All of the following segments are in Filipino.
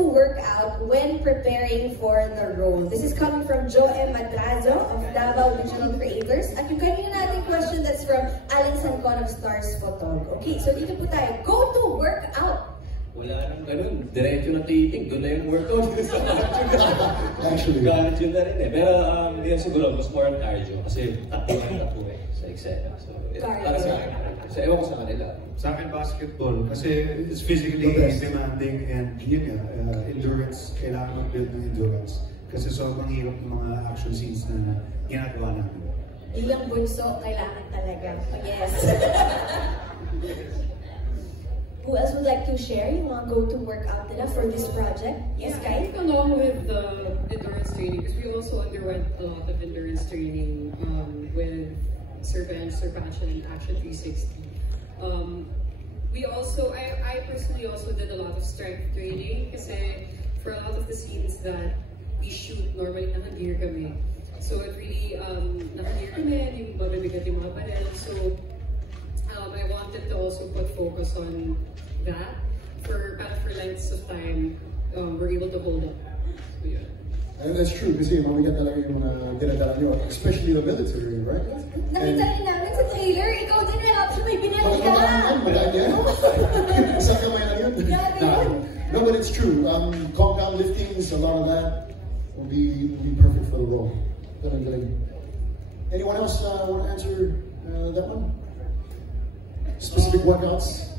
work out when preparing for the role? This is coming from Joe M. Madrazo of Davao Digital Creators. At yung kanina natin question, that's from Alan Sancon of Stars Photog. Okay, so dito po tayo. Go to work out. Wala nang ganun. Diretso na taping. Doon na yung workout. Actually. Gamit yun na rin eh. Pero hindi siguro, mas more on cardio. Kasi tattoo sa eksena. So, para sa akin. So, ewan ko sa kanila. Sa akin, basketball. Kasi it's physically demanding and yun nga, endurance. Kailangan mag-build ng endurance. Kasi sobrang hirap ng mga action scenes na ginagawa namin. Ilang bunso, kailangan talaga. Yes. Who else would like to share? You want to go to work out nila for this project? Yes, I guys? think along with the endurance training, because we also underwent a lot of endurance training with Sir Benj, Sir Passion, and Action 360. We also, I personally also did a lot of strength training kasi for a lot of the scenes that we shoot, normally naka-gear kami. So it really, naka-gear kami, yung mabibigat yung mga barel. So I wanted to also put focus on that for lengths of time we're able to hold up. So, yeah. And that's true kasi mabigat talaga yung mga dinadala nyo, especially the military, right? Nakita rin namin sa trailer, ikaw din na actually may binalik ka. Maganda yan. Isang kamay na yun. No, but it's true. Compound liftings, a lot of that will be perfect for the role. Galing. Anyone else want to answer that one? Specific workouts?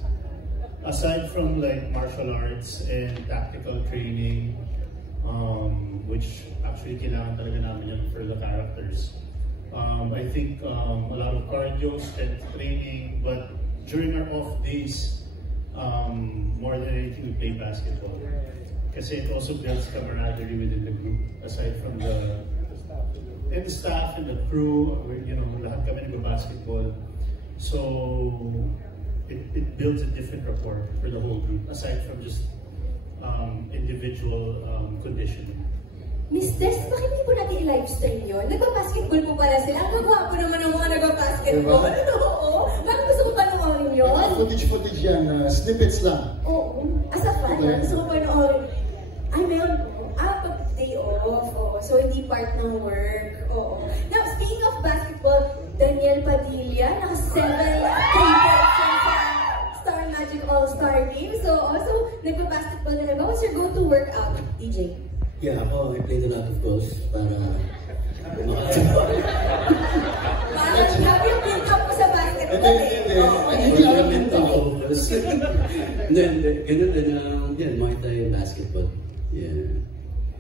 Aside from like martial arts and tactical training, which actually kailangan talaga namin yun for the characters. I think a lot of cardio, strength training, but during our off days, more than anything, we play basketball. Kasi it also builds camaraderie within the group. Aside from the staff and the crew, you know, lahat kami nag-basketball. So it builds a different rapport for the whole group, aside from just individual conditioning. Miss Tess, bakit hindi po natin i-livestream yun? Nagpa-basketball po pala sila. Ang gagwapo naman ng mga nagpa-basketball. Ano? Oo. Bakit gusto ko panoorin yun? Footage yan, snippets lang. Oo. As a fan, gusto ko panoorin. Ay, meron po. Pag-day off. Oo. So, hindi part ng work. Oo. Now, speaking of basketball, Daniel Padilla, naka-7 triples sa Star Magic All-Star Game. So, also, nagpa-basketball na ba? What's your go-to workout, DJ? Yeah, I played a lot of those para Happy yung build up mo sa basketball Hindi. Ganun din yan, Muay Thai basketball. Yeah.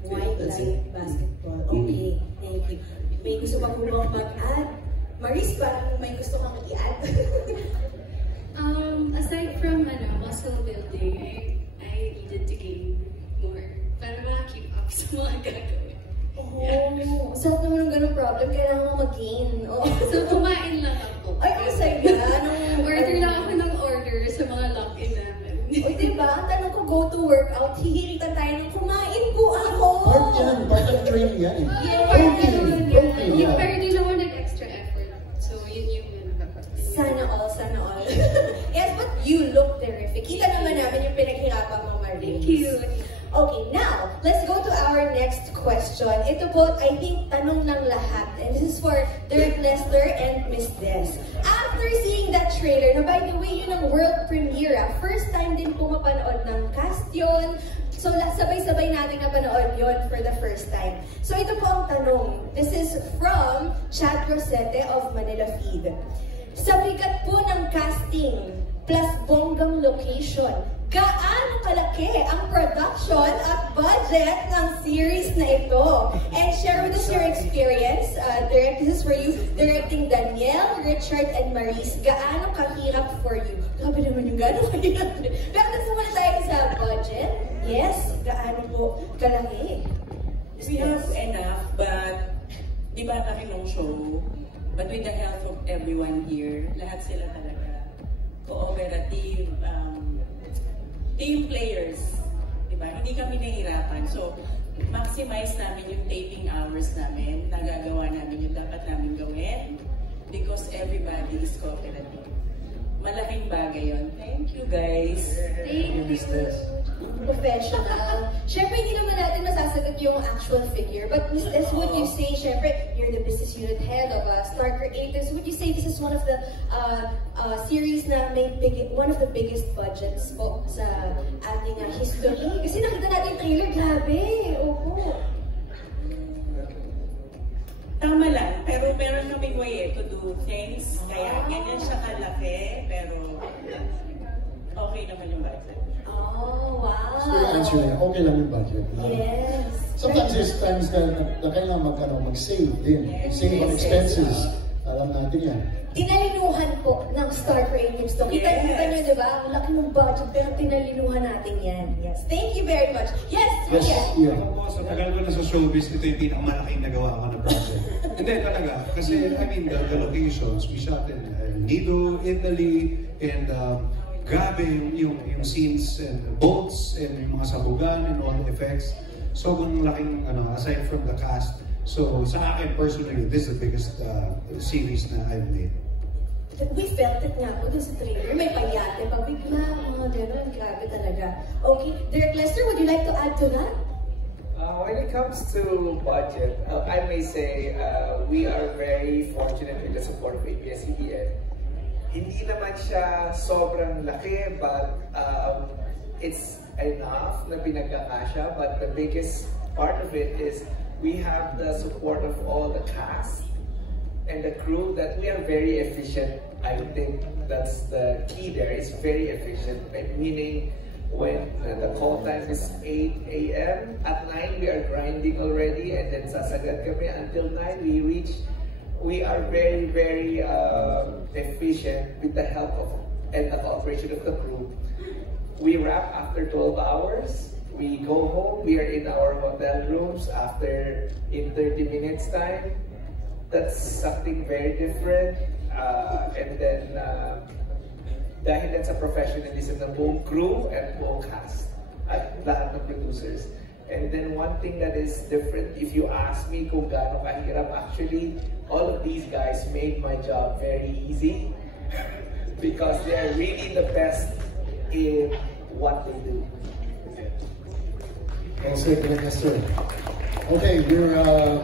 Muay Thai basketball. Okay, thank you. May gusto pa po bang mag-add? Maris, parang may gusto kang i-add? Aside from muscle building, I needed to gain more para ma-keep up sa mga gagawin. Oh, sarap naman ng ganun problem. Kailangan mo mag-gain. Oh. So, kumain lang ako. Ay, ang saya. Order lang ako ng order sa mga lock-in namin. Uy, diba? Ang tanong ko, go to workout, hihiritan tayo ng kumain po ako. Part of training yan eh. Yeah, part naman yun. Pero di naman nag-extra effort. So, yun yung Sana all. Yes, but you look terrific. Kita naman namin yung pinaghirapan mo, Marie. Thank you. Okay, now, let's go to our next question. Ito po, I think, tanong ng lahat. And this is for Derek Lester and Miss Des. After seeing that trailer, na by the way, yun ang world premiere. First time din po mapanood ng cast yun. So, sabay-sabay natin napanood yun for the first time. So, ito po ang tanong. This is from Chad Rosete of Manila Feed. Sa bigat po ng casting plus bonggang location, gaano kalaki ang production at budget ng series na ito? And share with us your experience. Direct, this is for you. Directing Daniel, Richard, and Maris. Gaano kahirap for you? Grabe naman yung gaano kahirap. Pero nasa muna tayo sa budget. Yes, gaano po kalaki? We have enough, but di ba laki ng show? But with the help of everyone here, lahat sila talaga cooperative, team players, diba? Hindi kami nahihirapan. So, maximize namin yung taping hours namin, nagagawa namin yung dapat namin gawin because everybody is cooperative. Malaking bagay yun. Thank you, guys. Thank you. professional. Syempre, hindi naman natin masasagot yung actual figure. But Ms. Des, would you say, syempre, you're the business unit head of Star Creatives, would you say this is one of the series na may one of the biggest budgets po sa ating history? Kasi nakita natin yung trailer, grabe. Opo. Tama lang, pero meron kaming way to do things. Kaya ganyan siya kalaki, pero okay naman yung budget. Oh, wow. So yung answer na, okay lang yung budget. Yes. Sometimes there's times na kailangan mag-save din. Save on expenses. Alam natin yan. Tinalinuhan po ng Star Creatives to. Kita-kita nyo, di ba? Ang laki ng budget, pero tinalinuhan natin yan. Yes. Thank you very much. Yes, yeah. Ako po, sa tagal ko na sa showbiz, ito yung pinakamalaking nagawa ko na project. Hindi talaga. Kasi, I mean, the locations, we shot in Nido, Italy, and grabe yung scenes and boats and yung mga sabugan and all the effects. Sobrang laking, aside from the cast. So, sa akin personally, this is the biggest series na I've made. We felt it nga po dun sa trailer. May payate, pabigla, mga gano'n. Grabe talaga. Okay, Derek Lester, would you like to add to that? When it comes to budget, I may say we are very fortunate with the support of ABS-CBN. Hindi naman siya sobrang laki, but it's enough na pinagkakasya. But the biggest part of it is we have the support of all the cast and the crew that we are very efficient. I think that's the key there. It's very efficient. Meaning when the call time is 8 a.m. at 9 we are grinding already, and then sasagad kami until 9 we reach. We are very, very efficient with the help of and the cooperation of the crew. We wrap after 12 hours. We go home. We are in our hotel rooms in 30 minutes time. That's something very different. And then dahil yan sa professionalism ng buong crew and buong cast at lahat ng producers. And then one thing that is different, if you ask me kung gaano kahirap, actually, all of these guys made my job very easy because they are really the best in what they do. Well said, Lester. Okay, we're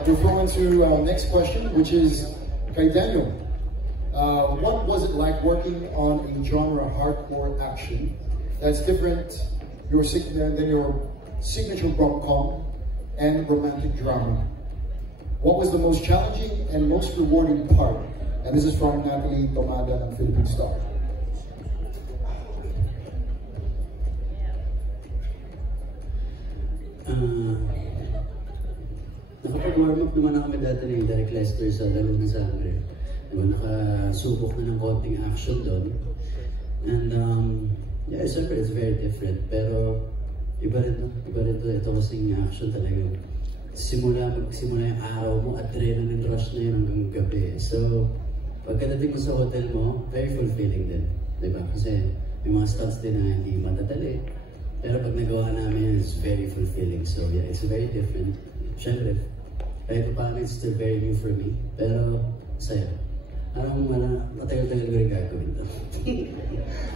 going to next question, which is kay Daniel. What was it like working on a genre hardcore action that's different than your signature rom-com and romantic drama? What was the most challenging and most rewarding part? And this is from Natalie Tomada ng Philippine Star. Nakapag-warm up naman kami dati ng Derek Lester sa Dalawang Sangre. Diba, nakasubok na ng konting action doon. And yeah, siyempre, it's very different. Pero iba rin to. Ito kasing action talaga. Magsimula yung araw mo, adrenaline rush na yun hanggang gabi. So, pagkadating mo sa hotel mo, very fulfilling din. Diba? Kasi may mga stunts din na hindi matatali. Pero pag nagawa namin yun, it's very fulfilling. So yeah, it's very different. Siyempre, kahit paano it's still very new for me. Pero, saya. Matagal-tagal ko rin gagawin to.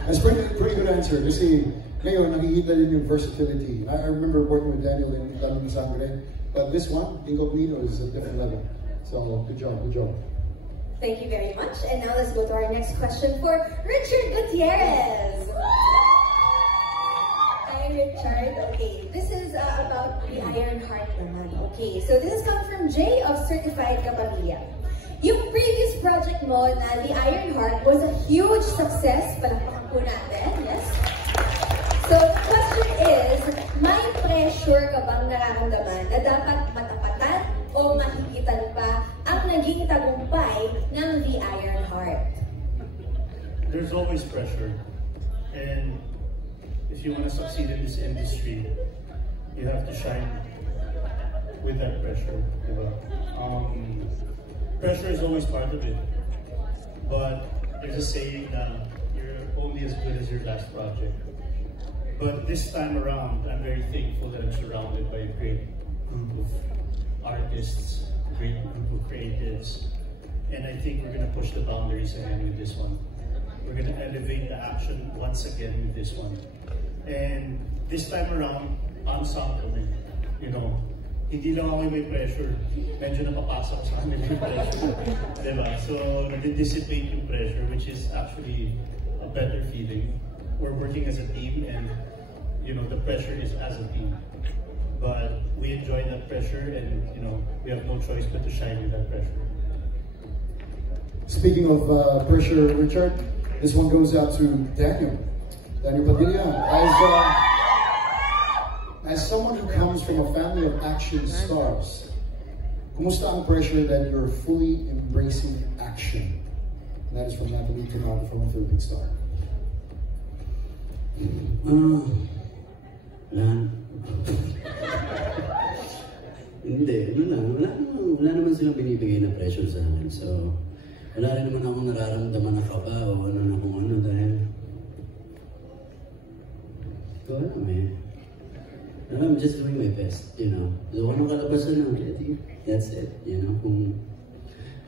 That's pretty good answer. Kasi ngayon, nakikita din yung versatility. I remember working with Daniel in Dalawang Sangre. But this one, Incognito, is a different level. So, good job, good job. Thank you very much. And now let's go to our next question for Richard Gutierrez. Hi, Richard. Okay, this is about the Iron Heart naman. Okay, so this is coming from Jay of Certified Kapamilya. Yung previous project mo na The Iron Heart was a huge success. Palakpakan po natin, yes? So, the question is, may pressure ka bang nararamdaman na dapat matapatan o mahigitan pa ang naging tagumpay ng The Iron Heart? There's always pressure. And if you want to succeed in this industry, you have to shine with that pressure. Diba? Pressure is always part of it. But there's a saying that you're only as good as your last project. But this time around, I'm very thankful that I'm surrounded by a great group of artists, a great group of creatives. And I think we're going to push the boundaries ahead with this one. We're going to elevate the action once again with this one. And this time around, unsung kami. You know, hindi lang ako may pressure. Medyo napapasok sa kanila yung pressure. Diba? So, nadi-dissipate yung pressure, which is actually a better feeling. We're working as a team, and you know, the pressure is as a team. But we enjoy that pressure, and you know, we have no choice but to shine with that pressure. Speaking of pressure, Richard, this one goes out to Daniel Padilla. As someone who comes from a family of action stars, kumusta ang pressure that you're fully embracing action? And that is from Natalie Tinado from a Philippine Star. Hindi, wala naman silang binibigay na pressure sa akin. So, wala rin naman akong nararamdaman na kaba o ano na kung ano dahil I'm just doing my best, you know. So, anong kalabasan ng creative? That's it, you know. Kung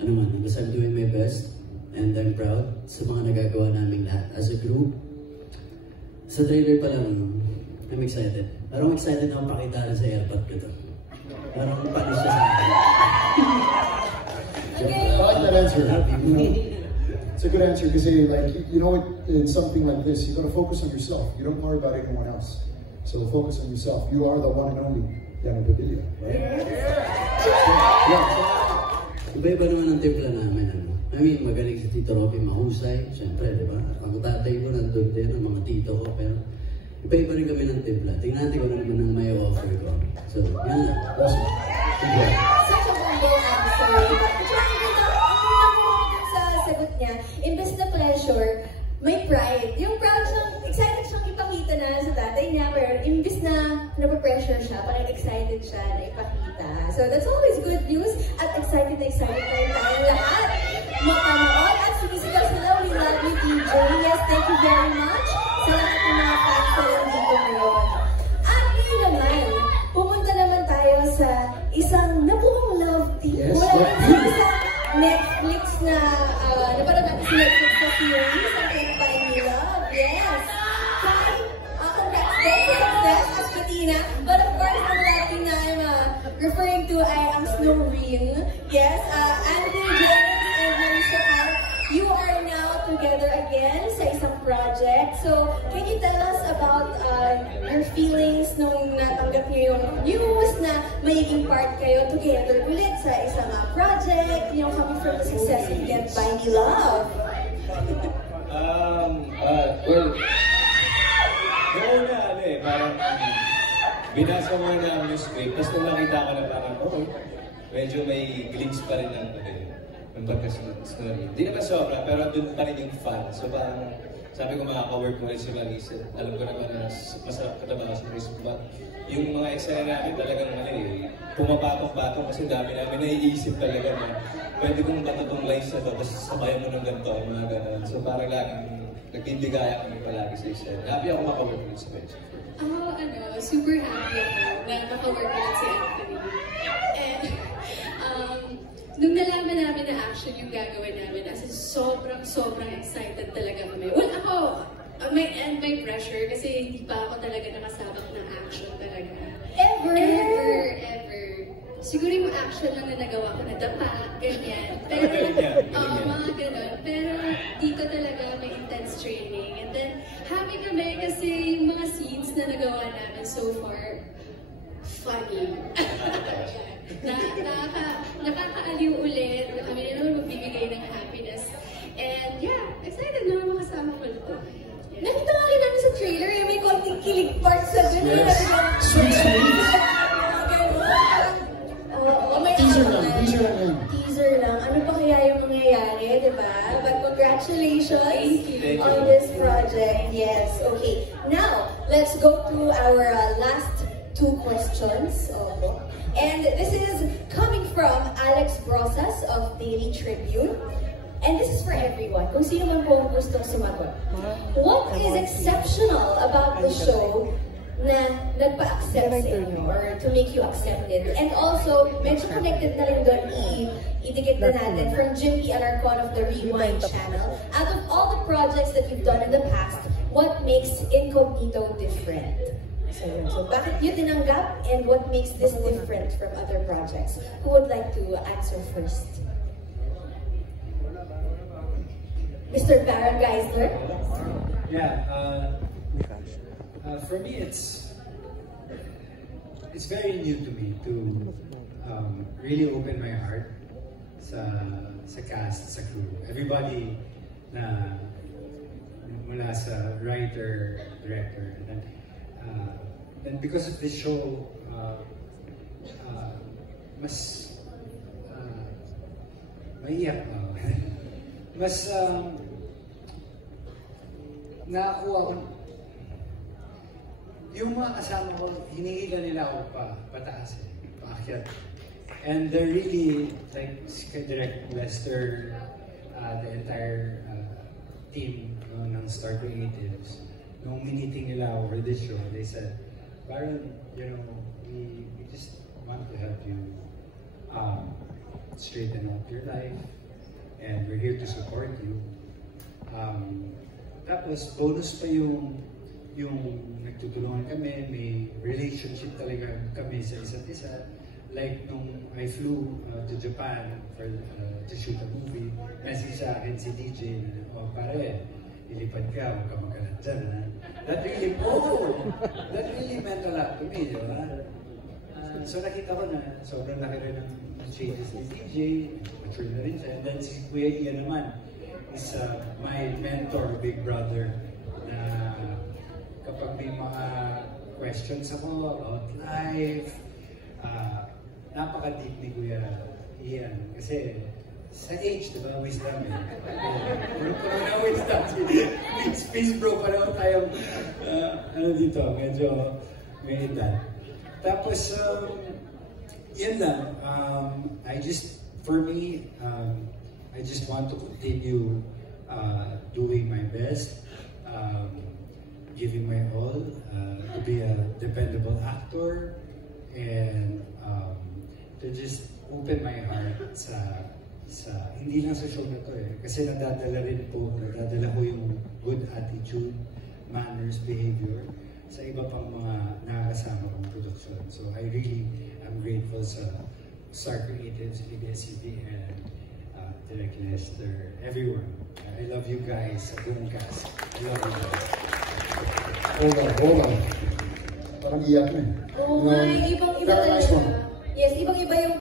ano man, basta I'm doing my best and I'm proud sa mga nagagawa namin lahat as a group. Sa trailer pa lang, I'm excited. Parang excited akong pakita sa airpod ko to. Parang panis siya sa akin. I like that answer. You know, it's a good answer because, like, you know, in something like this, you got to focus on yourself. You don't worry about anyone else. So focus on yourself. You are the one and only Daniel Padilla, right? Iba-iba naman ang timpla namin. Ano? I mean, magaling si Tito Robby, mahusay. Siyempre, di ba? Ang tatay ko nandun din, ang mga tito ko. Pero iba-iba rin kami ng timpla. Tingnan natin ko naman ang may offer ko. So, yan lang. Awesome. Such a humble answer. Sa sagot niya, imbes na pleasure, may pride. Yung proud siyang, excited siyang ipakita na sa tatay niya, pero imbes na napapressure siya, parang excited siya na ipakita. So that's always good news. At excited na tayong lahat. Mapanood at sumisigaw sila, we love you, DJ. Yes, thank you very much sa lahat ng mga fans na nandito ngayon. At ngayon naman, pumunta naman tayo sa isang nabuong love team. Yes, wala naman sa Netflix na, napanood natin sa Netflix na series, ang Kaya in Love. Yes. Congrats din sa success as Patina. But of course, ang love team na I'm referring to ay ang Snow Ring. Yes, Andrew James and Marisha Hart, you are now together again sa isang project. So, can you tell us about your feelings nung natanggap niyo yung news na magiging part kayo together ulit sa isang project, you know, coming from the success of Get By Me Love? Well, noon na, parang binasa mo na ang yung script, tapos nung nakita ko na parang, okay, medyo may glimpse pa rin ng pagka-story. Hindi naman sobra, pero doon pa rin yung fun. So parang, sabi ko makaka-work mo rin si Marisa. Alam ko naman na masarap katabakan si Marisa. But yung mga eksena namin talagang pumapatok-patok kasi dami namin naiisip talaga na pwede kong batutong lines na to, tapos sabayan mo ng ganito, mga ganun. So parang laging nagbibigaya kami palagi sa isa. Happy ako maka-work ulit sa Marisa. Super happy ako na maka-work ulit si Anthony. And, nung nalaman namin na action yung gagawin namin, as in sobrang excited talaga kami. Well, ako, may pressure kasi hindi pa ako talaga nakasabak ng action talaga. Ever? Siguro yung action lang na nagawa ko na dapa, ganyan. Pero, mga ganun. Pero dito talaga may intense training. And then, happy kami kasi yung mga scenes na nagawa namin so far, funny. Nakakaaliw ulit. Kami na naman magbibigay ng happiness. And yeah, excited na makasama ko ito. Nakita nga rin namin sa trailer, yung may konting kilig part sa dun. Yes. Sweet. Teaser lang. Ano pa kaya yung mangyayari, diba? But congratulations on this project. Yes, okay. Now, let's go to our last two questions. And this is coming from Alex Brosas of Daily Tribune. And this is for everyone. Kung sino man po ang gustong sumagot. What is exceptional about the show na nagpa-accept sa inyo or to make you accept it? And also, medyo connected na rin doon, idikit na natin from Jimmy Alarcon of the Rewind channel. Out of all the projects that you've done in the past, what makes Incognito different? So, bakit yun tinanggap and what makes this different from other projects? Who would like to answer first? Mr. Baron Geisler? Yeah, for me it's very new to me to really open my heart sa cast, sa crew. Everybody na mula sa writer, director, and because of this show, mas maiyak na. Mas nakakuha ko yung mga kasama ko, hinihilan nila ako pataas, paakyat. And they're really, like Direct Lester, the entire team ng Star Creatives, nung miniting nila ako for this show, they said, Baron, you know, we just want to help you straighten up your life, and we're here to support you. Tapos bonus pa yung nagtutulungan kami, may relationship talaga kami sa isa't isa. Like nung I flew to Japan to shoot a movie, message sa akin si DJ na, oh pare, ilipad ka, huwag ka magkalat dyan, ha? That really meant a lot to me, di ba? So nakita ko na sobrang laki rin ng changes ni DJ, mature na rin siya. And then si Kuya Ian naman is my mentor, big brother, na kapag may mga questions ako about life, napaka-deep ni Kuya Ian. Kasi sa age, diba, wisdom eh. Puro na wisdom. Space bro, parang tayong, ano dito, medyo may edad. Tapos, yun lang. For me, I just want to continue doing my best, giving my all, to be a dependable actor, and to just open my heart sa hindi lang sa show na to eh. Kasi nadadala ko yung good attitude, manners, behavior sa iba pang mga nakakasama kong production. So I really am grateful sa Star Creatives, ABS-CBN, and Direct Lester, everyone. I love you guys, sa buong cast. I love you guys. Hold on. Parang iyak na eh. Oh my, ibang-iba talaga. Yes, ibang-iba yung